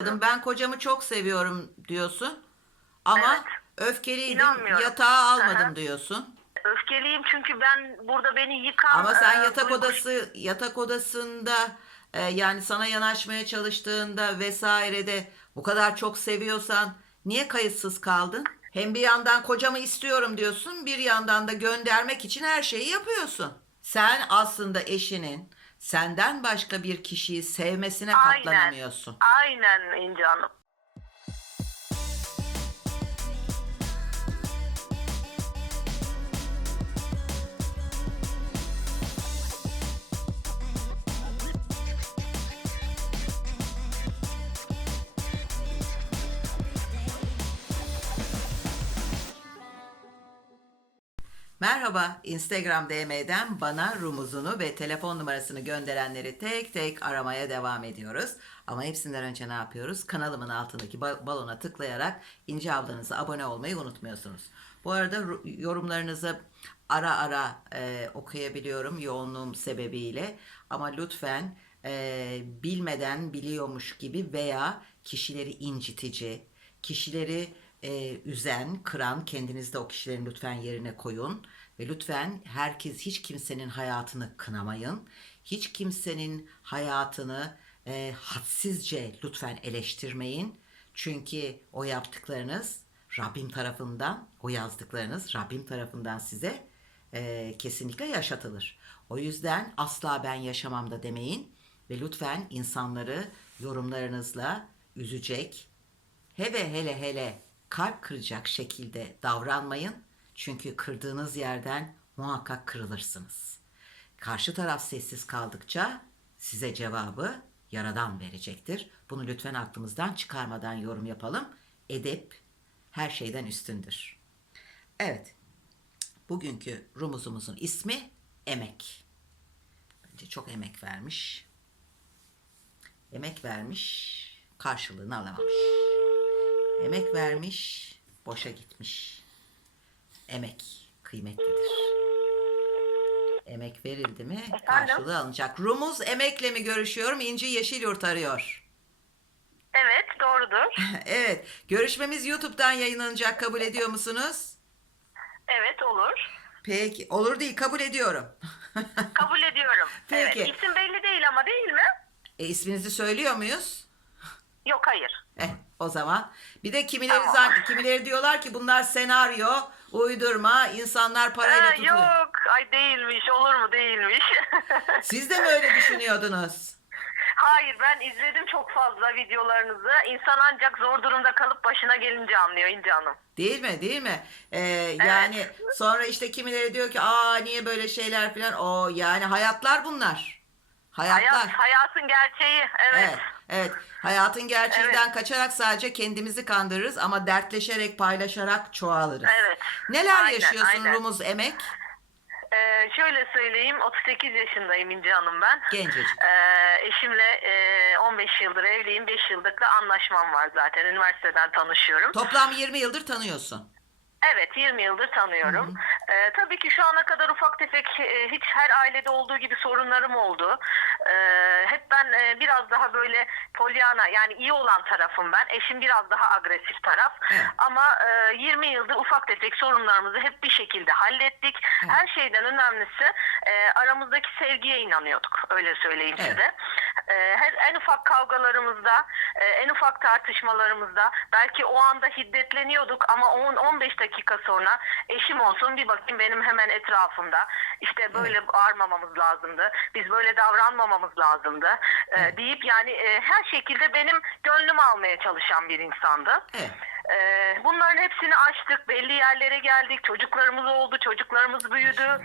Anladım. Ben kocamı çok seviyorum diyorsun. Ama öfkeliydim, İnanmıyorum. yatağa almadım Aha. diyorsun. Öfkeliyim çünkü ben burada beni yıkan... Ama sen e, yatak duygu- odası yatak odasında e, yani sana yanaşmaya çalıştığında vesairede bu kadar çok seviyorsan niye kayıtsız kaldın? Hem bir yandan kocamı istiyorum diyorsun, bir yandan da göndermek için her şeyi yapıyorsun. Sen aslında eşinin senden başka bir kişiyi sevmesine Aynen. katlanamıyorsun. Aynen İnce Hanım. Merhaba, Instagram DM'den bana rumuzunu ve telefon numarasını gönderenleri tek tek aramaya devam ediyoruz. Ama hepsinden önce ne yapıyoruz? Kanalımın altındaki ba- balona tıklayarak İnce ablanıza abone olmayı unutmuyorsunuz. Bu arada ru- yorumlarınızı ara ara e, okuyabiliyorum yoğunluğum sebebiyle. Ama lütfen e, bilmeden biliyormuş gibi veya kişileri incitici, kişileri e, üzen, kıran kendinizde o kişilerin lütfen yerine koyun ve lütfen herkes hiç kimsenin hayatını kınamayın. Hiç kimsenin hayatını e, hadsizce lütfen eleştirmeyin. Çünkü o yaptıklarınız Rabbim tarafından, o yazdıklarınız Rabbim tarafından size e, kesinlikle yaşatılır. O yüzden asla ben yaşamam da demeyin ve lütfen insanları yorumlarınızla üzecek, hele hele hele kalp kıracak şekilde davranmayın. Çünkü kırdığınız yerden muhakkak kırılırsınız. Karşı taraf sessiz kaldıkça size cevabı yaradan verecektir. Bunu lütfen aklımızdan çıkarmadan yorum yapalım. Edep her şeyden üstündür. Evet. Bugünkü rumuzumuzun ismi emek. Bence çok emek vermiş. Emek vermiş, karşılığını alamamış. Emek vermiş, boşa gitmiş. Emek kıymetlidir. Emek verildi mi karşılığı alınacak. Rumuz emekle mi görüşüyorum? İnci Yeşilyurt arıyor. Evet doğrudur. evet, görüşmemiz YouTube'dan yayınlanacak. Kabul ediyor musunuz? Evet olur. Peki, olur değil, kabul ediyorum. Kabul ediyorum. Peki. Evet. İsim belli değil ama değil mi? e, isminizi söylüyor muyuz? Yok hayır. Eh, o zaman. Bir de kimileri Tamam. zan- kimileri diyorlar ki bunlar senaryo, uydurma, insanlar parayla Ha, tutuluyor. yok ay değilmiş olur mu değilmiş. Siz de mi öyle düşünüyordunuz? Hayır ben izledim çok fazla videolarınızı. İnsan ancak zor durumda kalıp başına gelince anlıyor İnce Hanım. Değil mi? Değil mi? Ee, yani sonra işte kimileri diyor ki aa niye böyle şeyler falan. O yani hayatlar bunlar. Hayatlar. Hayat, hayatın gerçeği evet. Evet, evet. Hayatın gerçeğinden kaçarak sadece kendimizi kandırırız ama dertleşerek, paylaşarak çoğalırız. Evet. Neler Aynen, yaşıyorsun aynen. Rumuz Emek? Ee, şöyle söyleyeyim 38 yaşındayım İnce Hanım ben. Gencecik. Ee, eşimle e, 15 yıldır evliyim. 5 yıllık da anlaşmam var zaten. Üniversiteden tanışıyorum. Toplam 20 yıldır tanıyorsun. Evet 20 yıldır tanıyorum. Ee, tabii ki şu ana kadar ufak tefek e, hiç her ailede olduğu gibi sorunlarım oldu. Ee, hep ben e, biraz daha böyle polyana yani iyi olan tarafım ben. Eşim biraz daha agresif taraf. Evet. Ama e, 20 yıldır ufak tefek sorunlarımızı hep bir şekilde hallettik. Evet. Her şeyden önemlisi e, aramızdaki sevgiye inanıyorduk. Öyle söyleyeyim Evet. size. E, her en ufak kavgalarımızda, e, en ufak tartışmalarımızda belki o anda hiddetleniyorduk ama 10-15 dakika sonra eşim olsun bir bakayım benim hemen etrafımda. İşte böyle bağırmamamız lazımdı. Biz böyle davranmamamız lazımdı. E, Evet. deyip yani her şekilde benim gönlümü almaya çalışan bir insandı. Evet. Bunların hepsini açtık. Belli yerlere geldik. Çocuklarımız oldu. Çocuklarımız büyüdü.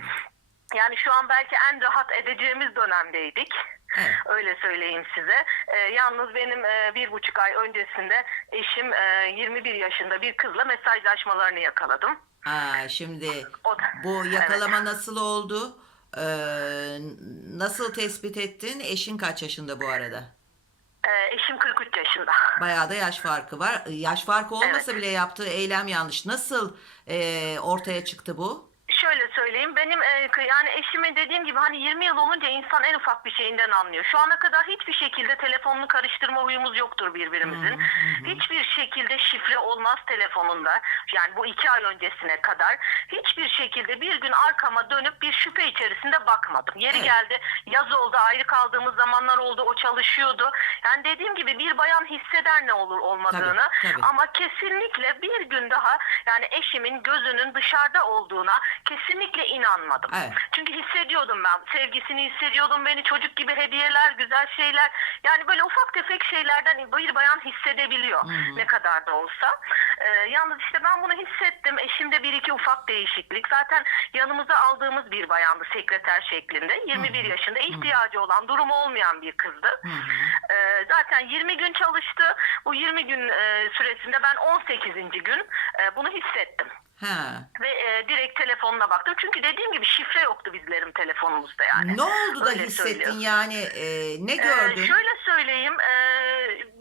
Yani şu an belki en rahat edeceğimiz dönemdeydik. Evet. Öyle söyleyeyim size. Ee, yalnız benim e, bir buçuk ay öncesinde eşim e, 21 yaşında bir kızla mesajlaşmalarını yakaladım. Aa, şimdi O bu yakalama nasıl oldu? Ee, nasıl tespit ettin? Eşin kaç yaşında bu arada? Ee, eşim 43 yaşında. Bayağı da yaş farkı var. Yaş farkı olmasa bile yaptığı eylem yanlış. Nasıl e, ortaya çıktı bu? Şöyle söyleyeyim. Benim e, yani eşime dediğim gibi hani 20 yıl olunca insan en ufak bir şeyinden anlıyor. Şu ana kadar hiçbir şekilde telefonunu karıştırma huyumuz yoktur birbirimizin. Hiçbir şekilde şifre olmaz telefonunda. Yani bu iki ay öncesine kadar hiçbir şekilde bir gün arkama dönüp bir şüphe içerisinde bakmadım. Yeri Evet. geldi yaz oldu ayrı kaldığımız zamanlar oldu o çalışıyordu. Yani dediğim gibi bir bayan hisseder ne olur olmadığını Tabii, tabii. ama kesinlikle bir gün daha yani eşimin gözünün dışarıda olduğuna kesinlikle inanmadım. Evet. Çünkü hissediyordum ben. Sevgisini hissediyordum. Beni çocuk gibi hediyeler, güzel şeyler. Yani böyle ufak tefek şeylerden bir bayan hissedebiliyor. Ne kadar da olsa. Ee, yalnız işte ben bunu hissettim. Eşimde bir iki ufak değişiklik. Zaten yanımıza aldığımız bir bayandı sekreter şeklinde. 21 yaşında ihtiyacı olan, durumu olmayan bir kızdı. Ee, zaten 20 gün çalıştı. Bu 20 gün e, süresinde ben 18. gün e, bunu hissettim Ha. ve e, direkt telefonuna baktım. Çünkü dediğim gibi şifre yoktu bizlerin telefonumuzda yani. Ne oldu da Öyle hissettin söylüyor. yani? e, ne Ee, gördün? şöyle söyleyeyim. e,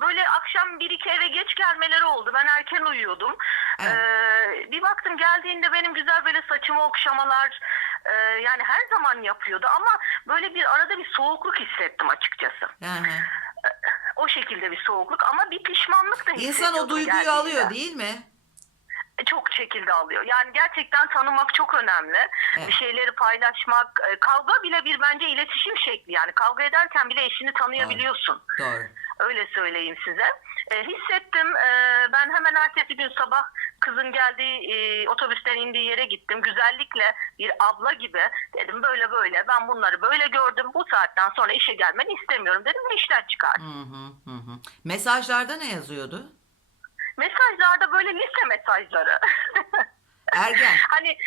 böyle akşam bir iki eve geç gelmeleri oldu. Ben erken uyuyordum. Evet. Ee, bir baktım geldiğinde benim güzel böyle saçımı okşamalar e, yani her zaman yapıyordu ama böyle bir arada bir soğukluk hissettim açıkçası. Hı hı. O şekilde bir soğukluk ama bir pişmanlık da İnsan o hissediyordum duyguyu geldiğinde. alıyor değil mi? Çok şekilde alıyor. Yani gerçekten tanımak çok önemli. Evet. Bir şeyleri paylaşmak, e, kavga bile bir bence iletişim şekli. Yani kavga ederken bile eşini tanıyabiliyorsun. Doğru. Öyle söyleyeyim size. E, hissettim. E, ben hemen ertesi gün sabah kızın geldiği e, otobüsten indiği yere gittim. Güzellikle bir abla gibi dedim böyle böyle ben bunları böyle gördüm. Bu saatten sonra işe gelmeni istemiyorum dedim ve işten çıkardım. Hı hı hı. Mesajlarda ne yazıyordu? Mesajlarda böyle lise mesajları. Ergen. Hani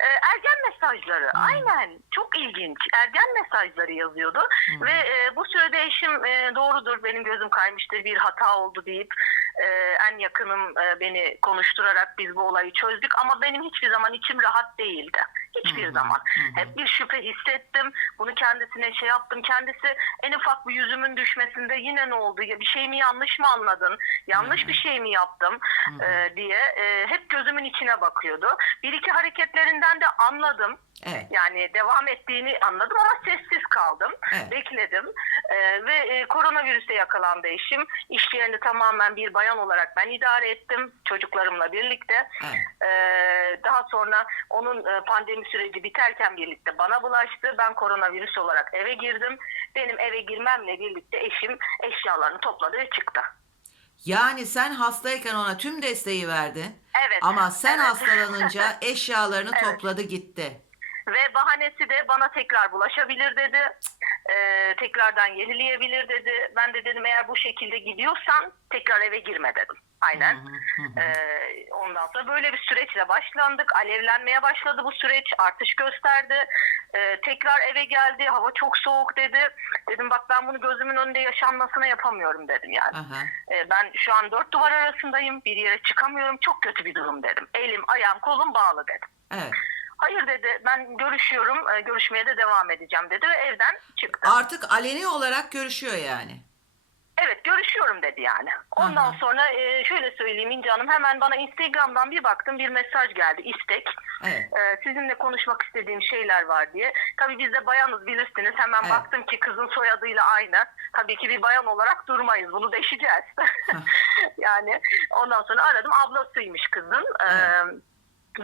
e, ergen mesajları. Aynen. Çok ilginç. Ergen mesajları yazıyordu. Ve e, bu sürede eşim e, doğrudur benim gözüm kaymıştır bir hata oldu deyip e, en yakınım e, beni konuşturarak biz bu olayı çözdük. Ama benim hiçbir zaman içim rahat değildi hiçbir zaman hep bir şüphe hissettim bunu kendisine şey yaptım kendisi en ufak bir yüzümün düşmesinde yine ne oldu ya bir şey mi yanlış mı anladın yanlış bir şey mi yaptım e, diye e, hep gözümün içine bakıyordu bir iki hareketlerinden de anladım Evet. yani devam ettiğini anladım ama sessiz kaldım. Evet. Bekledim. Ee, ve e, koronavirüse yakalandı eşim. İş yerinde tamamen bir bayan olarak ben idare ettim çocuklarımla birlikte. Evet. Ee, daha sonra onun e, pandemi süreci biterken birlikte bana bulaştı. Ben koronavirüs olarak eve girdim. Benim eve girmemle birlikte eşim eşyalarını topladı ve çıktı. Yani sen hastayken ona tüm desteği verdin. Evet. Ama sen Evet. hastalanınca eşyalarını Evet. topladı gitti. Ve bahanesi de bana tekrar bulaşabilir dedi. Ee, tekrardan yenileyebilir dedi. Ben de dedim eğer bu şekilde gidiyorsan tekrar eve girme dedim. Aynen. Ee, ondan sonra böyle bir süreçle başlandık. Alevlenmeye başladı bu süreç. Artış gösterdi. Ee, tekrar eve geldi. Hava çok soğuk dedi. Dedim bak ben bunu gözümün önünde yaşanmasına yapamıyorum dedim yani. Ee, ben şu an dört duvar arasındayım. Bir yere çıkamıyorum. Çok kötü bir durum dedim. Elim, ayağım, kolum bağlı dedim. Evet. Hayır dedi ben görüşüyorum e, görüşmeye de devam edeceğim dedi ve evden çıktı. Artık aleni olarak görüşüyor yani. Evet görüşüyorum dedi yani. Ondan hı. sonra e, şöyle söyleyeyim İnce Hanım hemen bana Instagram'dan bir baktım bir mesaj geldi istek. Evet. E, sizinle konuşmak istediğim şeyler var diye. Tabii biz de bayanız bilirsiniz hemen Evet. baktım ki kızın soyadıyla aynı. Tabii ki bir bayan olarak durmayız bunu deşeceğiz. yani ondan sonra aradım ablasıymış kızın. E, Evet.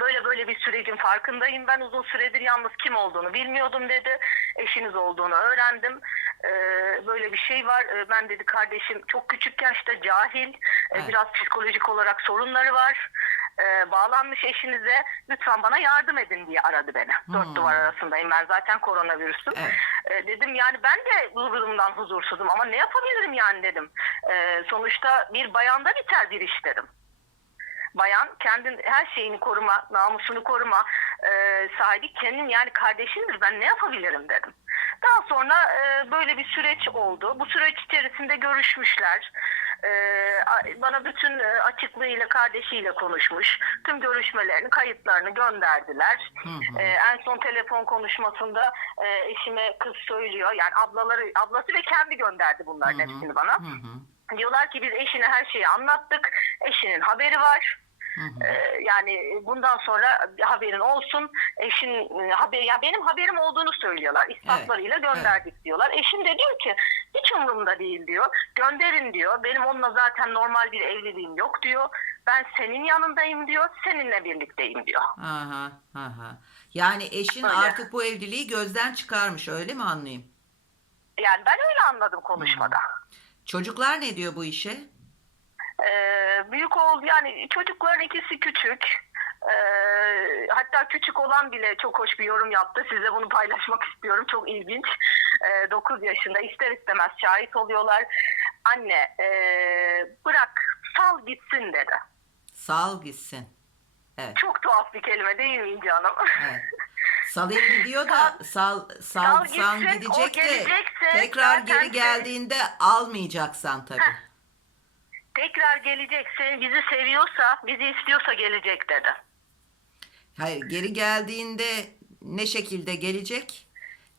Böyle böyle bir sürecin farkındayım. Ben uzun süredir yalnız kim olduğunu bilmiyordum dedi. Eşiniz olduğunu öğrendim. Ee, böyle bir şey var. Ee, ben dedi kardeşim çok küçük yaşta cahil. Ee, Evet. Biraz psikolojik olarak sorunları var. Bağlanmış eşinize lütfen bana yardım edin diye aradı beni. Dört Hmm. duvar arasındayım. Ben zaten koronavirüsüm. Evet. Dedim yani ben de durumdan huzursuzum ama ne yapabilirim yani dedim. Sonuçta bir bayanda biter bir iş dedim bayan kendin her şeyini koruma, namusunu koruma e, sahibi kendin yani kardeşindir ben ne yapabilirim dedim. Daha sonra e, böyle bir süreç oldu. Bu süreç içerisinde görüşmüşler. E, bana bütün e, açıklığıyla kardeşiyle konuşmuş. Tüm görüşmelerini, kayıtlarını gönderdiler. hı. E, en son telefon konuşmasında e, eşime kız söylüyor. Yani ablaları, ablası ve kendi gönderdi bunların hepsini bana. Hı hı. Diyorlar ki biz eşine her şeyi anlattık. Eşinin haberi var. Ee, yani bundan sonra haberin olsun. Eşin e, haber ya benim haberim olduğunu söylüyorlar. İspatlarıyla gönderdik diyorlar. Eşim de diyor ki hiç umurumda değil diyor. Gönderin diyor. Benim onunla zaten normal bir evliliğim yok diyor. Ben senin yanındayım diyor. Seninle birlikteyim diyor. Aha, aha. Yani eşin Öyle. artık bu evliliği gözden çıkarmış öyle mi anlayayım? Yani ben öyle anladım konuşmada. Çocuklar ne diyor bu işe? Ee, büyük oğul yani çocukların ikisi küçük. Ee, hatta küçük olan bile çok hoş bir yorum yaptı. Size bunu paylaşmak istiyorum. Çok ilginç. Ee, 9 yaşında ister istemez şahit oluyorlar. Anne ee, bırak sal gitsin dedi. Sal gitsin. Evet. Çok tuhaf bir kelime değil mi İnci Hanım? Evet. Salayım gidiyor da sal sal Sal o gidecek de tekrar geri geldiğinde almayacaksan tabii. Heh. Tekrar gelecek. Seni bizi seviyorsa, bizi istiyorsa gelecek dedi. Hayır geri geldiğinde ne şekilde gelecek?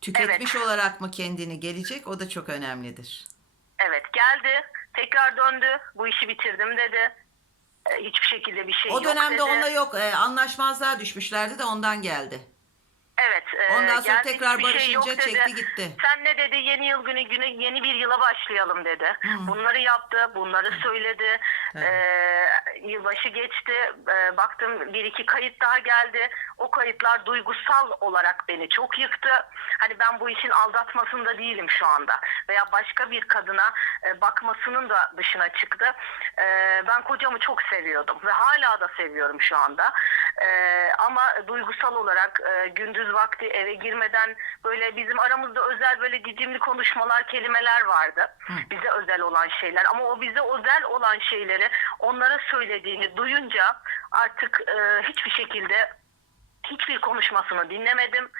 Tüketmiş olarak mı kendini gelecek? O da çok önemlidir. Evet geldi. Tekrar döndü. Bu işi bitirdim dedi. Ee, hiçbir şekilde bir şey O yok dönemde dedi. onunla yok e, anlaşmazlığa düşmüşlerdi de ondan geldi. Evet. e, Ondan sonra geldi, tekrar hiçbir şey yok barışınca dedi. çekti gitti. Sen ne dedi? Yeni yıl günü günü yeni bir yıla başlayalım dedi. Bunları yaptı, bunları söyledi. Tabii. Ee, yılbaşı geçti. Ee, baktım bir iki kayıt daha geldi. O kayıtlar duygusal olarak beni çok yıktı. Hani ben bu işin aldatmasında değilim şu anda. Veya başka bir kadına e, bakmasının da dışına çıktı. Ee, ben kocamı çok seviyordum ve hala da seviyorum şu anda. Ee, ama duygusal olarak e, gündüz vakti eve girmeden böyle bizim aramızda özel böyle cicimli konuşmalar, kelimeler vardı. Bize özel olan şeyler ama o bize özel olan şeyleri onlara söylediğini duyunca artık e, hiçbir şekilde hiçbir konuşmasını dinlemedim.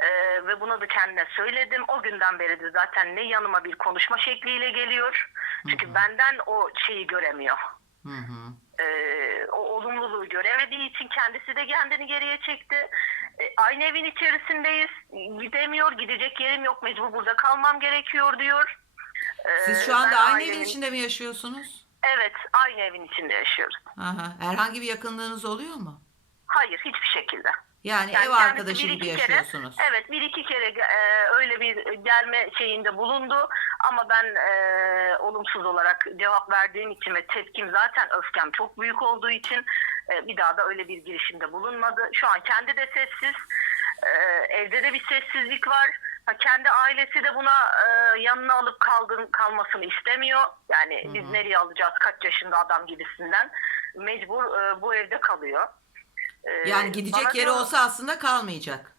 Ee, ve bunu da kendine söyledim. O günden beri de zaten ne yanıma bir konuşma şekliyle geliyor. Çünkü benden o şeyi göremiyor. Hı hı. Ee, göremediği için kendisi de kendini geriye çekti. Ee, aynı evin içerisindeyiz. Gidemiyor, gidecek yerim yok. Mecbur burada kalmam gerekiyor diyor. Ee, Siz şu anda aynı evin içinde mi yaşıyorsunuz? Evet, aynı evin içinde yaşıyoruz. Aha. Herhangi bir yakınlığınız oluyor mu? Hayır, hiçbir şekilde. Yani, Yani ev arkadaşı gibi iki kere- yaşıyorsunuz. evet bir iki kere e, öyle bir gelme şeyinde bulundu ama ben e, olumsuz olarak cevap verdiğim için ve tepkim zaten öfkem çok büyük olduğu için e, bir daha da öyle bir girişimde bulunmadı. Şu an kendi de sessiz, e, evde de bir sessizlik var. Ha, kendi ailesi de buna e, yanına alıp kaldın, kalmasını istemiyor. Yani biz nereye alacağız kaç yaşında adam gibisinden. Mecbur e, bu evde kalıyor. E, Yani gidecek yeri diyor- olsa aslında kalmayacak.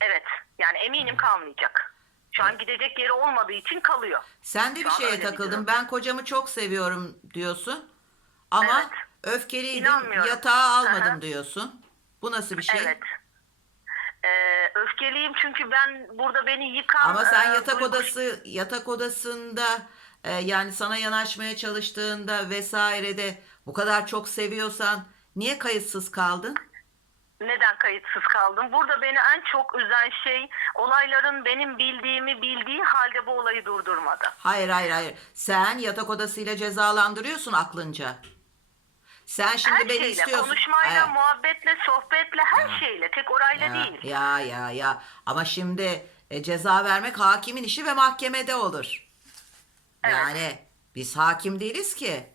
Evet. Yani eminim kalmayacak. Şu an gidecek yeri olmadığı için kalıyor. Sen de bir Şu şeye takıldın. Ben kocamı çok seviyorum diyorsun. Ama Evet. Öfkeliydim, yatağa almadım Aha. diyorsun. Bu nasıl bir şey? Evet. Ee, öfkeliyim çünkü ben burada beni yıkan... Ama sen e, yatak duygu- odası yatak odasında e, yani sana yanaşmaya çalıştığında vesairede bu kadar çok seviyorsan niye kayıtsız kaldın? Neden kayıtsız kaldım? Burada beni en çok üzen şey olayların benim bildiğimi bildiği halde bu olayı durdurmadı. Hayır hayır hayır. Sen yatak odasıyla cezalandırıyorsun aklınca. Sen şimdi Her beni şeyle, istiyorsun. konuşmayla, Evet. muhabbetle, sohbetle, her şeyle. Tek orayla Ya, değil. ya ya ya. Ama şimdi e, ceza vermek hakimin işi ve mahkemede olur. Evet. Yani biz hakim değiliz ki.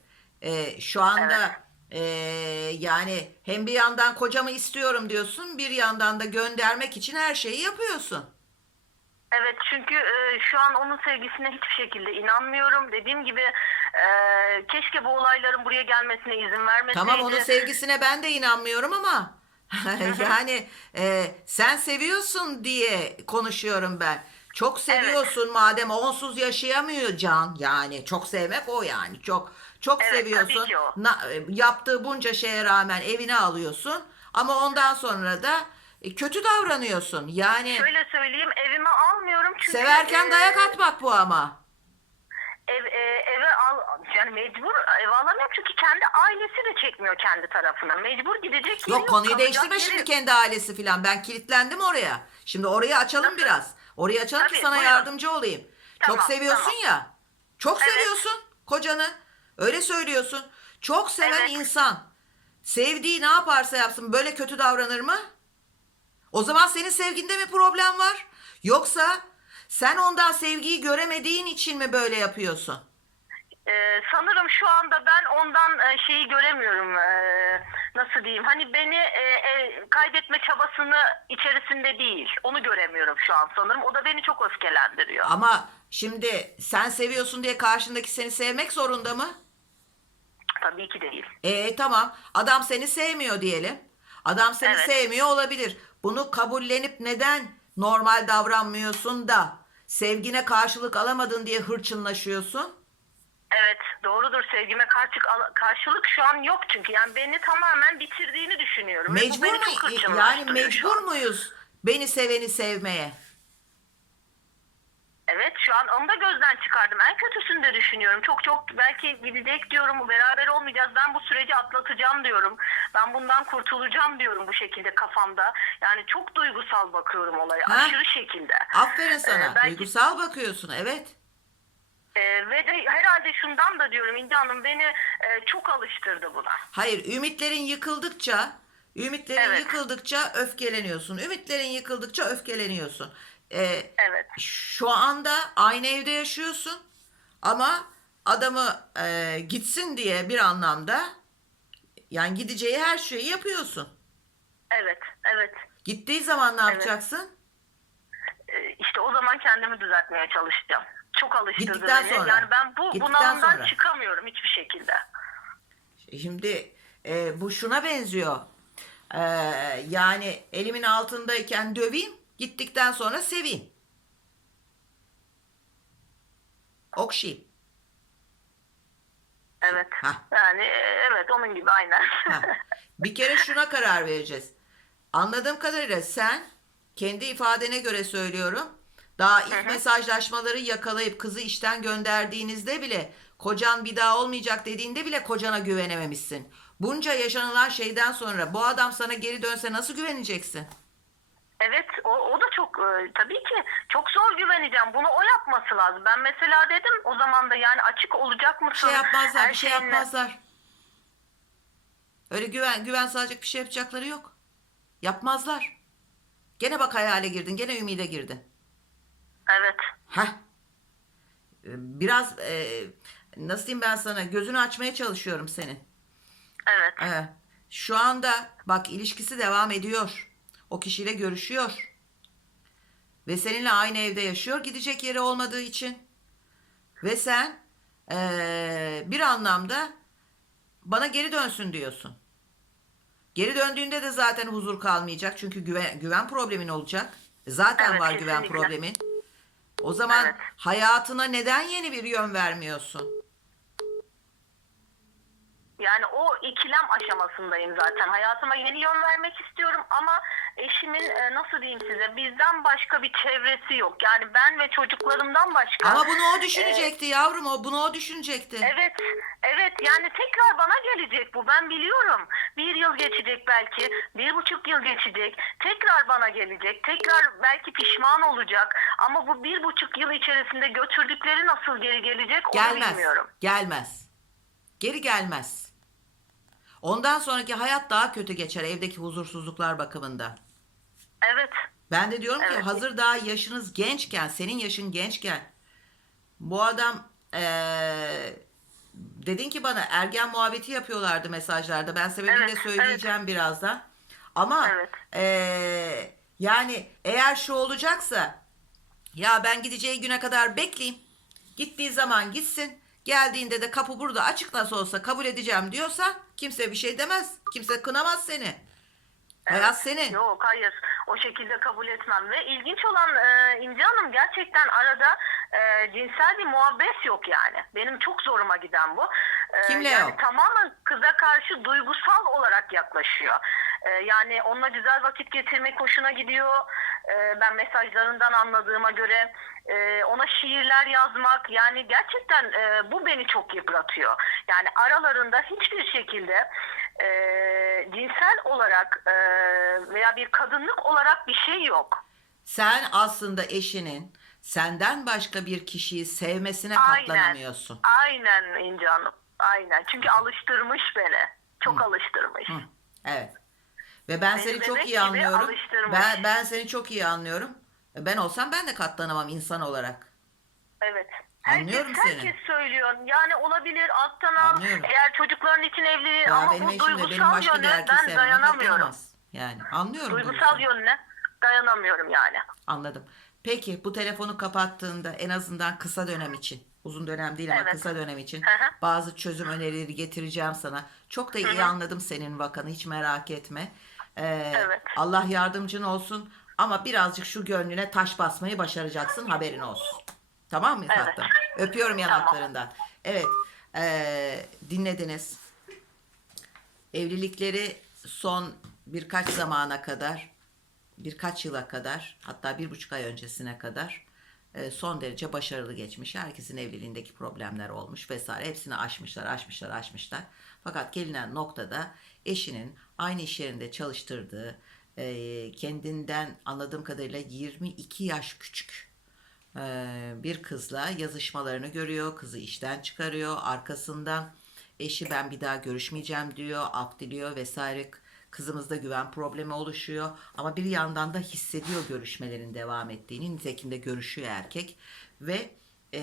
E, şu anda Evet. e, yani hem bir yandan kocamı istiyorum diyorsun, bir yandan da göndermek için her şeyi yapıyorsun. Evet çünkü e, şu an onun sevgisine hiçbir şekilde inanmıyorum. Dediğim gibi e, keşke bu olayların buraya gelmesine izin vermeseydi. Tamam onun sevgisine ben de inanmıyorum ama yani e, sen seviyorsun diye konuşuyorum ben. Çok seviyorsun madem onsuz yaşayamıyor can yani çok sevmek o yani çok çok Evet, seviyorsun. Na- e, yaptığı bunca şeye rağmen evine alıyorsun ama ondan sonra da e, kötü davranıyorsun. Yani Şöyle söyleyeyim evime almıyorum çünkü severken e, dayak atmak bu ama. Ev, e, eve al yani mecbur ev alamıyorum çünkü kendi ailesi de çekmiyor kendi tarafına. Mecbur gidecek yeri Yok konuyu değiştirme şimdi yok. kendi ailesi filan. Ben kilitlendim oraya. Şimdi orayı açalım biraz. Orayı açalım ki Tabii, sana buyurun. yardımcı olayım. Çok Tamam, seviyorsun tamam. ya. Çok Evet. seviyorsun kocanı. Öyle söylüyorsun. Çok seven Evet. insan Sevdiği ne yaparsa yapsın böyle kötü davranır mı? O zaman senin sevginde mi problem var? Yoksa sen ondan sevgiyi göremediğin için mi böyle yapıyorsun? Ee, sanırım şu anda ben ondan e, şeyi göremiyorum. Ee, nasıl diyeyim? Hani beni e, e, kaybetme çabasını içerisinde değil. Onu göremiyorum şu an sanırım. O da beni çok öfkelendiriyor. Ama şimdi sen seviyorsun diye karşındaki seni sevmek zorunda mı? Tabii ki değil. E tamam adam seni sevmiyor diyelim. Adam seni Evet. sevmiyor olabilir. Bunu kabullenip neden normal davranmıyorsun da sevgine karşılık alamadın diye hırçınlaşıyorsun? Evet doğrudur sevgime karşı, karşılık şu an yok çünkü yani beni tamamen bitirdiğini düşünüyorum. Mecbur mu? Yani mecbur muyuz beni seveni sevmeye? Evet şu an onu da gözden çıkardım. En kötüsünü de düşünüyorum. Çok çok belki gidecek diyorum. Beraber olmayacağız. Ben bu süreci atlatacağım diyorum. Ben bundan kurtulacağım diyorum bu şekilde kafamda. Yani çok duygusal bakıyorum olaya. Ha? Aşırı şekilde. Aferin sana. Ee, belki- Duygusal bakıyorsun. Evet. Ee, ve de herhalde şundan da diyorum İnce Hanım beni e, çok alıştırdı buna. Hayır, ümitlerin yıkıldıkça, ümitlerin Evet. yıkıldıkça öfkeleniyorsun. Ümitlerin yıkıldıkça öfkeleniyorsun. Ee, Evet. şu anda aynı evde yaşıyorsun ama adamı e, gitsin diye bir anlamda yani gideceği her şeyi yapıyorsun. Evet. Evet. Gittiği zaman ne Evet. yapacaksın? Ee, işte o zaman kendimi düzeltmeye çalışacağım. Çok alıştırdı Gittikten beni. sonra. Yani ben bu Gittikten bunalımdan sonra. çıkamıyorum hiçbir şekilde. Şimdi e, bu şuna benziyor. E, yani elimin altındayken döveyim, gittikten sonra seveyim. Okşayayım. Evet. Hah. Yani e, evet onun gibi aynen. Ha, Bir kere şuna karar vereceğiz. Anladığım kadarıyla sen kendi ifadene göre söylüyorum. Daha ilk mesajlaşmaları yakalayıp kızı işten gönderdiğinizde bile kocan bir daha olmayacak dediğinde bile kocana güvenememişsin. Bunca yaşanılan şeyden sonra bu adam sana geri dönse nasıl güveneceksin? Evet o, o da çok e, tabii ki çok zor güveneceğim. Bunu o yapması lazım. Ben mesela dedim o zaman da yani açık olacak Bir mısın? şey yapmazlar, Her bir şey şeyinle. yapmazlar. Öyle güven güven sağlayacak bir şey yapacakları yok. Yapmazlar. Gene bak hayale girdin, gene ümide girdin. Evet. Heh. Ee, Biraz e, nasıl diyeyim ben sana gözünü açmaya çalışıyorum senin. Evet. Ee, şu anda bak ilişkisi devam ediyor. O kişiyle görüşüyor. Ve seninle aynı evde yaşıyor gidecek yeri olmadığı için. Ve sen eee, bir anlamda bana geri dönsün diyorsun. Geri döndüğünde de zaten huzur kalmayacak. Çünkü güven, güven problemin olacak. Zaten Evet, var güven kesinlikle. problemin. O zaman Evet. hayatına neden yeni bir yön vermiyorsun? Yani o ikilem aşamasındayım zaten. Hayatıma yeni yön vermek istiyorum ama eşimin e, nasıl diyeyim size bizden başka bir çevresi yok. Yani ben ve çocuklarımdan başka. Ama bunu o düşünecekti yavrum. O bunu o düşünecekti. Evet, evet yani tekrar bana gelecek bu ben biliyorum. Bir yıl geçecek belki, bir buçuk yıl geçecek. Tekrar bana gelecek, tekrar belki pişman olacak. Ama bu bir buçuk yıl içerisinde götürdükleri nasıl geri gelecek onu Gelmez. bilmiyorum. Gelmez. Geri gelmez. Ondan sonraki hayat daha kötü geçer evdeki huzursuzluklar bakımında. Evet, Ben de diyorum ki Evet. hazır daha yaşınız gençken, senin yaşın gençken bu adam eee, dedin ki bana ergen muhabbeti yapıyorlardı mesajlarda. Ben sebebini Evet, de söyleyeceğim birazdan. Ama Evet. eee, yani eğer şu olacaksa ya ben gideceği güne kadar bekleyeyim. Gittiği zaman gitsin. Geldiğinde de kapı burada açık nasıl olsa kabul edeceğim diyorsa kimse bir şey demez. Kimse kınamaz seni. Hayat senin. Yok hayır o şekilde kabul etmem ve ilginç olan e, İnce Hanım gerçekten arada e, cinsel bir muhabbet yok yani. Benim çok zoruma giden bu. E, Kimle yani yok? Tamamen kıza karşı duygusal olarak yaklaşıyor. E, yani onunla güzel vakit geçirmek hoşuna gidiyor. E, ben mesajlarından anladığıma göre e, ona şiirler yazmak yani gerçekten e, bu beni çok yıpratıyor. Yani aralarında hiçbir şekilde e, cinsel olarak e, veya bir kadınlık olarak bir şey yok. Sen aslında eşinin senden başka bir kişiyi sevmesine Aynen. katlanamıyorsun. Aynen İnce Hanım. Aynen. Çünkü alıştırmış beni. Çok alıştırmış. Evet. Ve ben Beni seni çok bebek iyi gibi anlıyorum. alıştırmış. Ben ben seni çok iyi anlıyorum. Ben olsam ben de katlanamam insan olarak. Evet. Anlıyorum herkes, seni. Herkes söylüyor. Yani olabilir alttan al. Anlıyorum. Eğer çocukların için evli Ya ama benim bu eşim de benim duygusal başka bir yöne erkeği ben sevmem dayanamıyorum. Yani anlıyorum. Duygusal duygusal. yönüne dayanamıyorum yani. Anladım. Peki bu telefonu kapattığında en azından kısa dönem için, uzun dönem değil ama Evet. kısa dönem için Hı hı. bazı çözüm önerileri getireceğim sana. Çok da iyi anladım senin vakanı hiç merak etme. Ee, Evet. Allah yardımcın olsun ama birazcık şu gönlüne taş basmayı başaracaksın haberin olsun. Tamam mı Evet. tatlım? Öpüyorum yanaklarından. Evet ee, dinlediniz. Evlilikleri son birkaç zamana kadar, birkaç yıla kadar, hatta bir buçuk ay öncesine kadar son derece başarılı geçmiş. Herkesin evliliğindeki problemler olmuş vesaire. Hepsini aşmışlar, aşmışlar, aşmışlar. Fakat gelinen noktada eşinin aynı iş yerinde çalıştırdığı, e, kendinden anladığım kadarıyla 22 yaş küçük ee, bir kızla yazışmalarını görüyor. Kızı işten çıkarıyor. Arkasından eşi ben bir daha görüşmeyeceğim diyor. Af diliyor vesaire. Kızımızda güven problemi oluşuyor. Ama bir yandan da hissediyor görüşmelerin devam ettiğini. Nitekim de görüşüyor erkek. Ve e,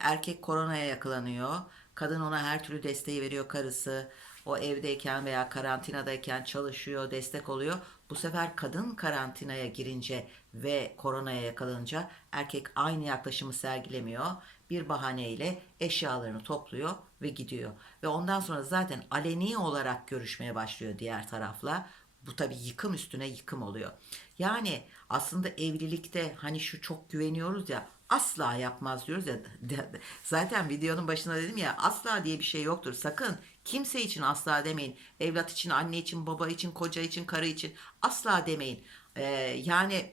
erkek koronaya yakalanıyor. Kadın ona her türlü desteği veriyor karısı. O evdeyken veya karantinadayken çalışıyor, destek oluyor. Bu sefer kadın karantinaya girince ve koronaya yakalanınca erkek aynı yaklaşımı sergilemiyor. Bir bahaneyle eşyalarını topluyor ve gidiyor. Ve ondan sonra zaten aleni olarak görüşmeye başlıyor diğer tarafla. Bu tabii yıkım üstüne yıkım oluyor. Yani aslında evlilikte hani şu çok güveniyoruz ya asla yapmaz diyoruz ya. Zaten videonun başında dedim ya asla diye bir şey yoktur. Sakın kimse için asla demeyin. Evlat için, anne için, baba için, koca için, karı için asla demeyin. Ee, yani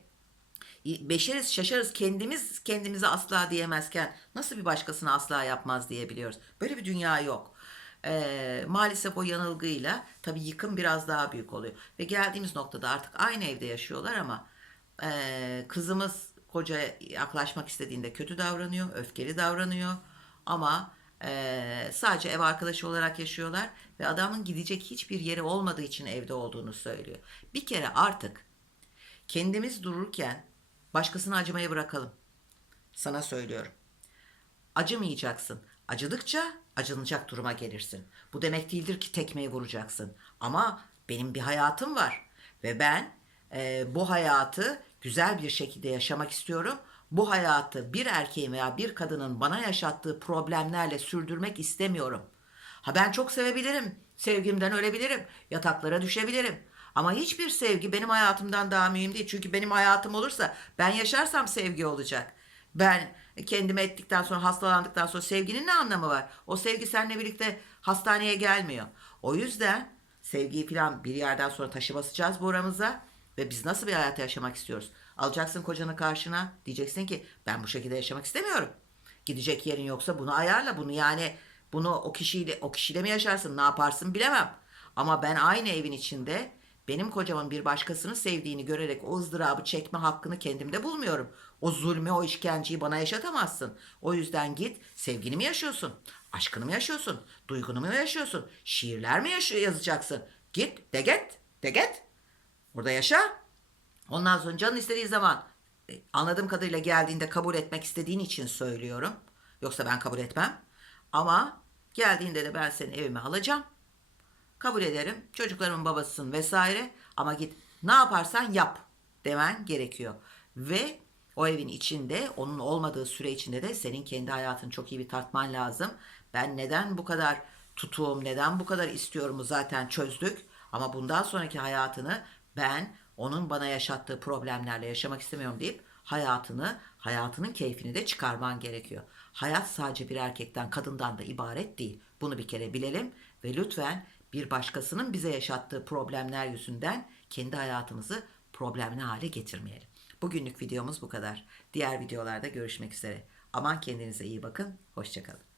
beşeriz şaşarız kendimiz kendimize asla diyemezken nasıl bir başkasına asla yapmaz diyebiliyoruz. Böyle bir dünya yok. Ee, maalesef o yanılgıyla tabii yıkım biraz daha büyük oluyor. Ve geldiğimiz noktada artık aynı evde yaşıyorlar ama e, kızımız kocaya yaklaşmak istediğinde kötü davranıyor, öfkeli davranıyor. Ama e, sadece ev arkadaşı olarak yaşıyorlar ve adamın gidecek hiçbir yeri olmadığı için evde olduğunu söylüyor. Bir kere artık kendimiz dururken başkasına acımayı bırakalım. Sana söylüyorum. Acımayacaksın. Acıdıkça acınacak duruma gelirsin. Bu demek değildir ki tekmeyi vuracaksın. Ama benim bir hayatım var ve ben e, bu hayatı güzel bir şekilde yaşamak istiyorum. Bu hayatı bir erkeğin veya bir kadının bana yaşattığı problemlerle sürdürmek istemiyorum. Ha ben çok sevebilirim. Sevgimden ölebilirim. Yataklara düşebilirim. Ama hiçbir sevgi benim hayatımdan daha mühim değil. Çünkü benim hayatım olursa ben yaşarsam sevgi olacak. Ben kendime ettikten sonra hastalandıktan sonra sevginin ne anlamı var? O sevgi seninle birlikte hastaneye gelmiyor. O yüzden sevgiyi falan bir yerden sonra taşı basacağız buramıza ve biz nasıl bir hayat yaşamak istiyoruz? Alacaksın kocanı karşına diyeceksin ki ben bu şekilde yaşamak istemiyorum. Gidecek yerin yoksa bunu ayarla bunu yani bunu o kişiyle o kişiyle mi yaşarsın ne yaparsın bilemem. Ama ben aynı evin içinde benim kocamın bir başkasını sevdiğini görerek o ızdırabı çekme hakkını kendimde bulmuyorum. O zulmü, o işkenceyi bana yaşatamazsın. O yüzden git sevgini mi yaşıyorsun? Aşkını mı yaşıyorsun? Duygunu mu yaşıyorsun? Şiirler mi yaşıyor, yazacaksın? Git, de git, de git. Orada yaşa. Ondan sonra canın istediği zaman e, anladığım kadarıyla geldiğinde kabul etmek istediğin için söylüyorum. Yoksa ben kabul etmem. Ama geldiğinde de ben seni evime alacağım. Kabul ederim. Çocuklarımın babasısın vesaire. Ama git ne yaparsan yap demen gerekiyor. Ve o evin içinde onun olmadığı süre içinde de senin kendi hayatını çok iyi bir tartman lazım. Ben neden bu kadar tutuğum, neden bu kadar istiyorumu zaten çözdük. Ama bundan sonraki hayatını ben onun bana yaşattığı problemlerle yaşamak istemiyorum deyip hayatını, hayatının keyfini de çıkarman gerekiyor. Hayat sadece bir erkekten, kadından da ibaret değil. Bunu bir kere bilelim ve lütfen bir başkasının bize yaşattığı problemler yüzünden kendi hayatımızı problemli hale getirmeyelim. Bugünlük videomuz bu kadar. Diğer videolarda görüşmek üzere. Aman kendinize iyi bakın. Hoşçakalın.